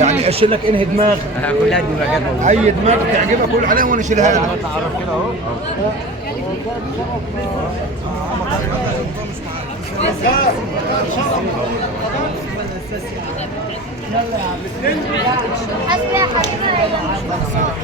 يعني اشيل لك انهي دماغ؟ كلها دماغات موجودة. اي دماغ تعجبك قول عليها وانا اشيلها لك. تعرف كده اهو. حسبي يا حبيبي.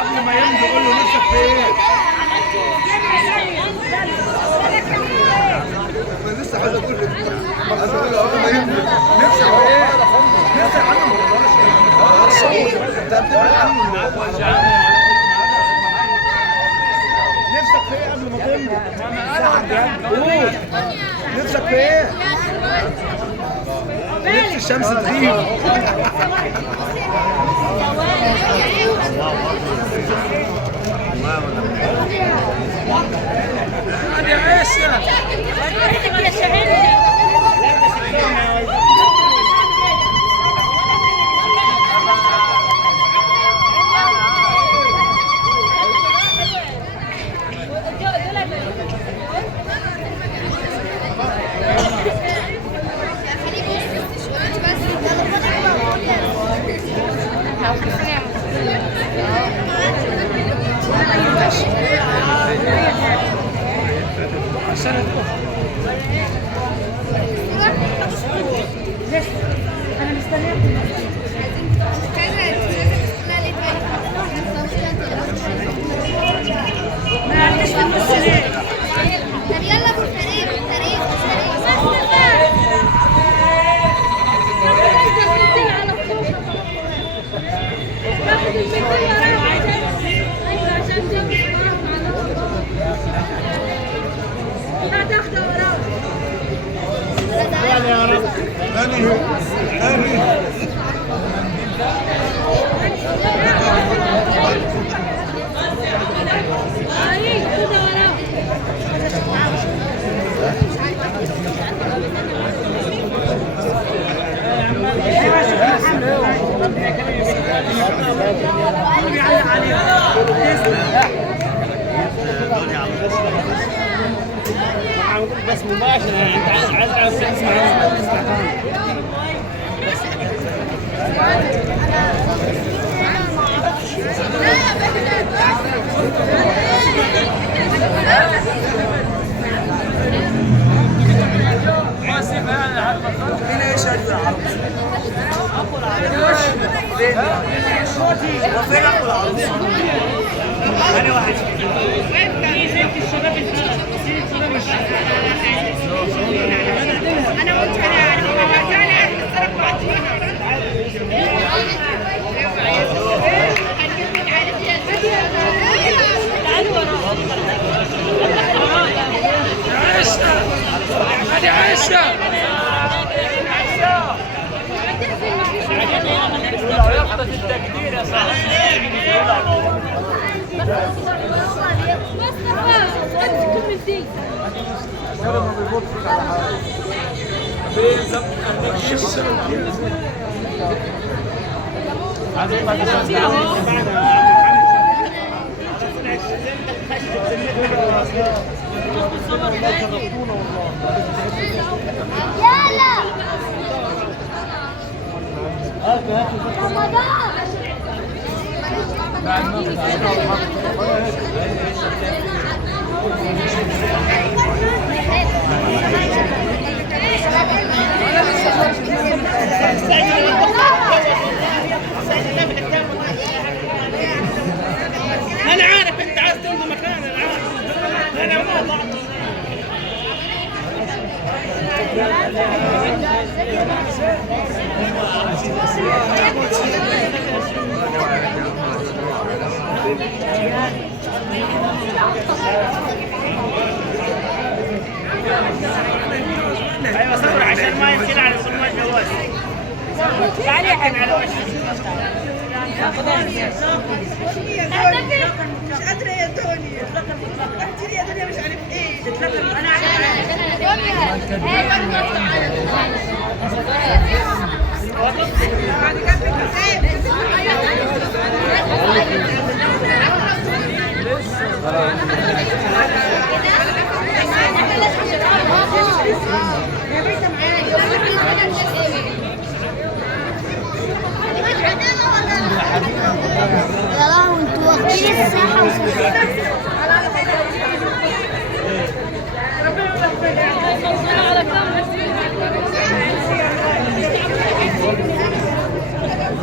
قبل ما يمضي قول له نفسك في ايه؟ انا لسه عايز اقول لك قبل ما يمضي نفسك في ايه؟ نفسك عنه ما قلناش. انت بتبعد عنه. نفسك في ايه قبل ما تمضي؟ قول نفسك في ايه؟ نفس الشمس تغيب. يا عيسى يا شهيد. انا مستنيه طب يلا ابو الفريق يا رب بس مباشرة انت عايز تسمع. هنا ايش العرض؟ وفين ابو العرض؟ انا واحد انا قلت يا عيسى يقطة التقدير يا صاحبي. يلا انا عارف انت عايز تمضي مكان. انا عارف انا ايوه صبر عشان ما يمشي على صمام الجواز. تعالي على وشك. مش قادرة يا دنيا. رحتي لي يا دنيا مش عارف ايه. يا لهوي انتوا واخدين الساحة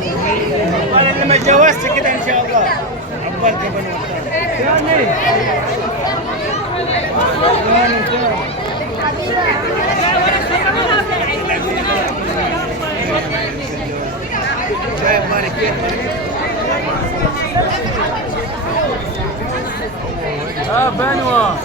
والله لما اتجوزت كده ان شاء الله عقبالك يا بني جايب مالك كيف بنوة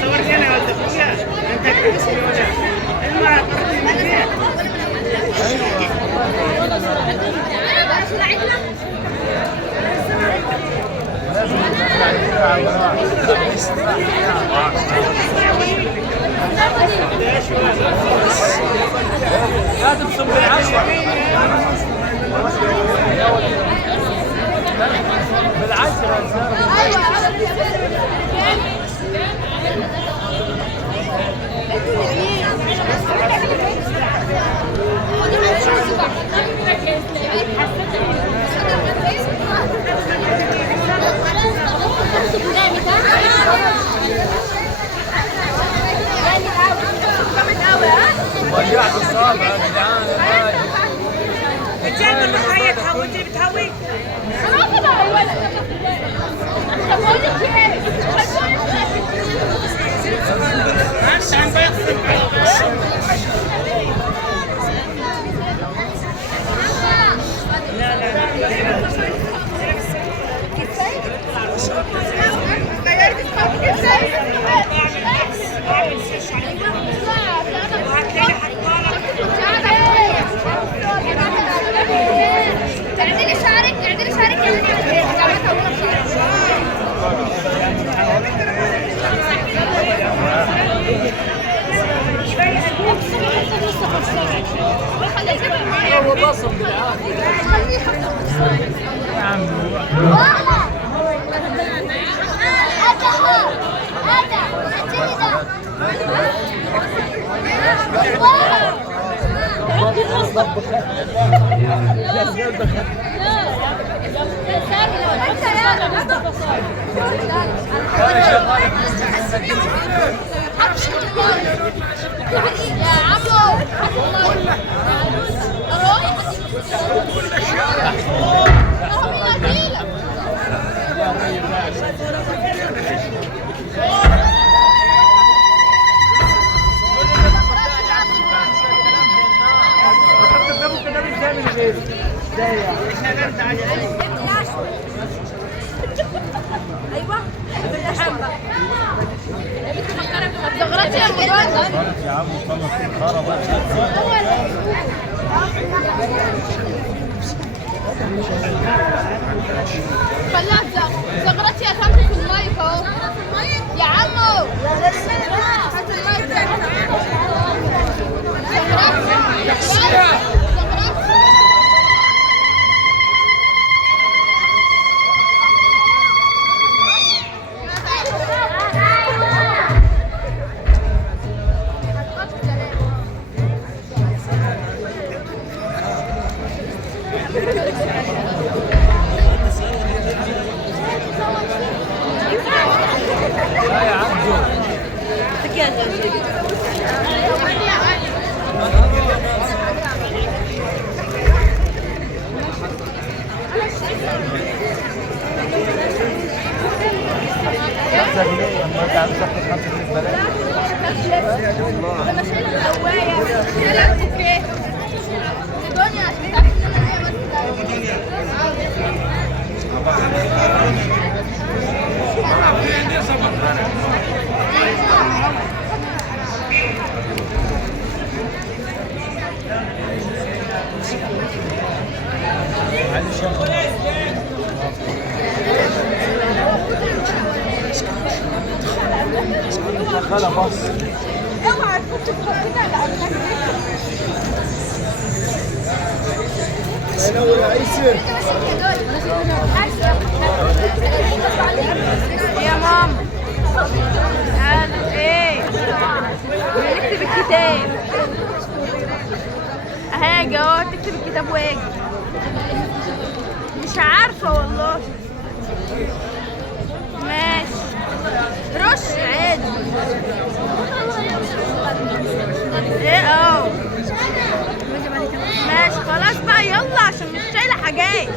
صورتني انا ولد اخويا انت تحسني وجهك الماء لا تبصم بالعشرة وجعت الصابع يا جدعان بتجنن الحياة تهوي انت بتهوي تعدلي شعرك تعدلي شعرك هو بصم بالعافية يا عم ايوه زغرتي يا مراد يا عم خلص خرب خلاها زغرتي يا خمسة في المايك اهو يا عمو هات المايك زغرتي يا عبدو شغاله باص. اوعى تخش كده ينور يا عيسى. يا ماما ايه نكتب الكتاب هاجي اهو تكتب الكتاب واجي مش عارفه والله ماشي رش عادي ايه اه ماشي خلاص بقى يلا عشان مش شايله حاجات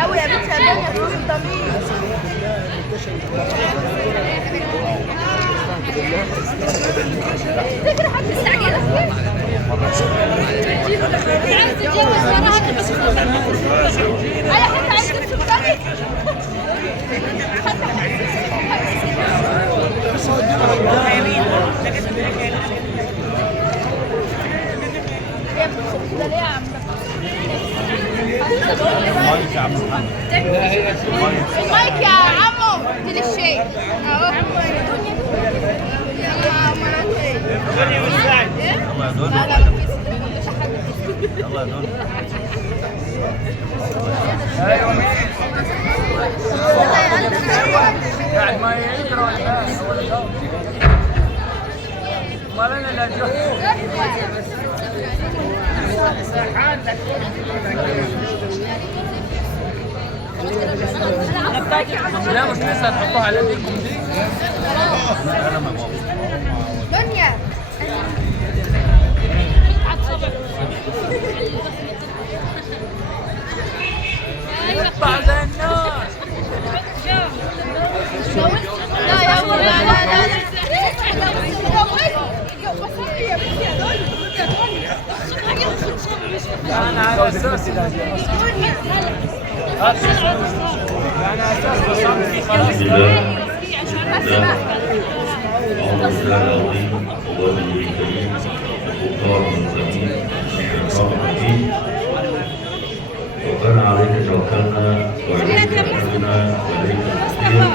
قوي يا بنت يا دنيا فوق الضمير تجري حد مستعجله عايز تجيب اي حد عايز تكتب تاني ده ليه يا عم المايك يا عم المايك يا عمو دي الشيء اهو قاعد ما يقرا الناس ما لنا لا لا مش لسه هتحطوها على ايديكم دي دنيا اطلع زي الناس لا يا ابو لا لا لا انا على اساس انا اساس بصمتي خلاص أعوذ بالله العظيم وبوجهه الكريم المختار المستقيم الشيطان الرجيم وكان عليك توكلنا وإليك أنبنا وإليك المصير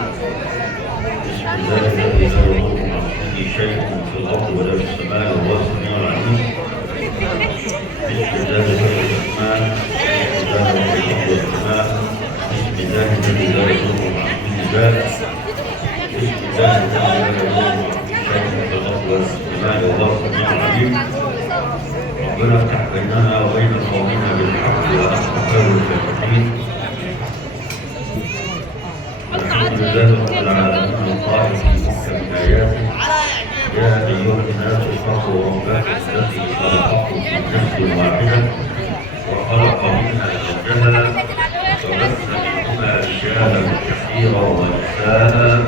بسم الله الذي لا يضر مع اسمه شيء في الأرض ولا في السماء وهو السميع العليم بسم الله الذي الرحمن بسم الله الذي الأرض والسماء بسم الله الذي لا يضر مع اسمه شيء بسم الله الذي لا يضر مع في الأرض والسماء وهو السميع العليم ربنا افتح بيننا وبين قومنا بالحق وأنت خير الفاتحين الحمد لله رب العالمين القائل في محكم آياته يا أيها الناس اتقوا ربكم الذي خلقكم من نفس واحدة وخلق منها زوجها وبث منهما رجالا كثيرا ونساء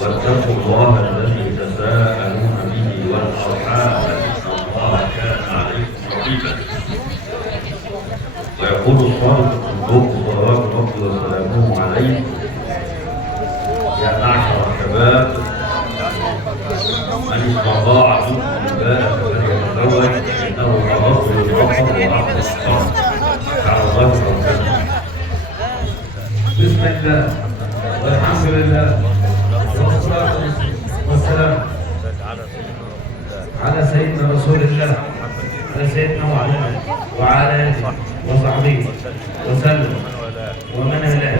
واتقوا الله الذي تساءلون به والأرحام إن الله كان عليكم رقيبا ويقول الصادق الصدوق صلوات ربي وسلامه عليه يا معشر الشباب من استطاع منكم الباءة فليتزوج انه تغض للبصر وعقل الصبر على الله توكلنا. بسم الله والحمد لله والصلاة والسلام على سيدنا رسول الله على سيدنا وعلى آله وصحبه وسلم ومن والاه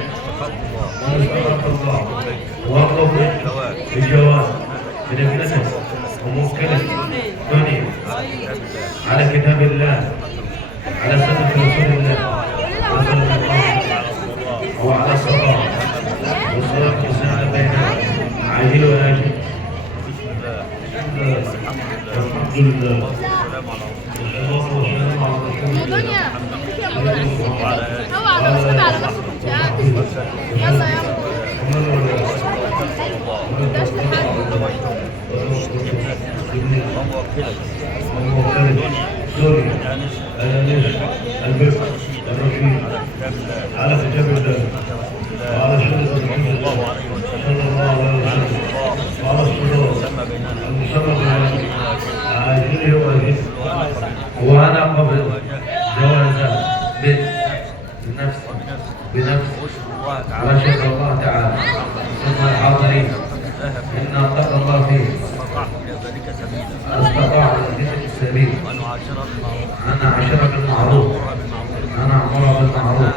ونستغفر الله واطلب بالجواز من ابنته وموكله دنيا على كتاب الله على سنة رسول الله وصلى الله وعلى الصلاة والصلاة والسلام بيننا عاجل وآجل الحمد لله والصلاة والسلام على رسول الله دنيا اوعى تنصب على نفسك انت قاعد يلا يلا مش سوريا الأنيس البكر الرشيد على كتاب الله وعلى سنة رسول الله صلى الله عليه وسلم وعلى الصلاة المسمى بالعاجله وآجله وأنا قبل بالنفس وشكر الله تعالى ثم الحاضرين إن اتقى الله فيه استطاع ذلك السبيل أن أعاشر بالمعروف أن أأمر بالمعروف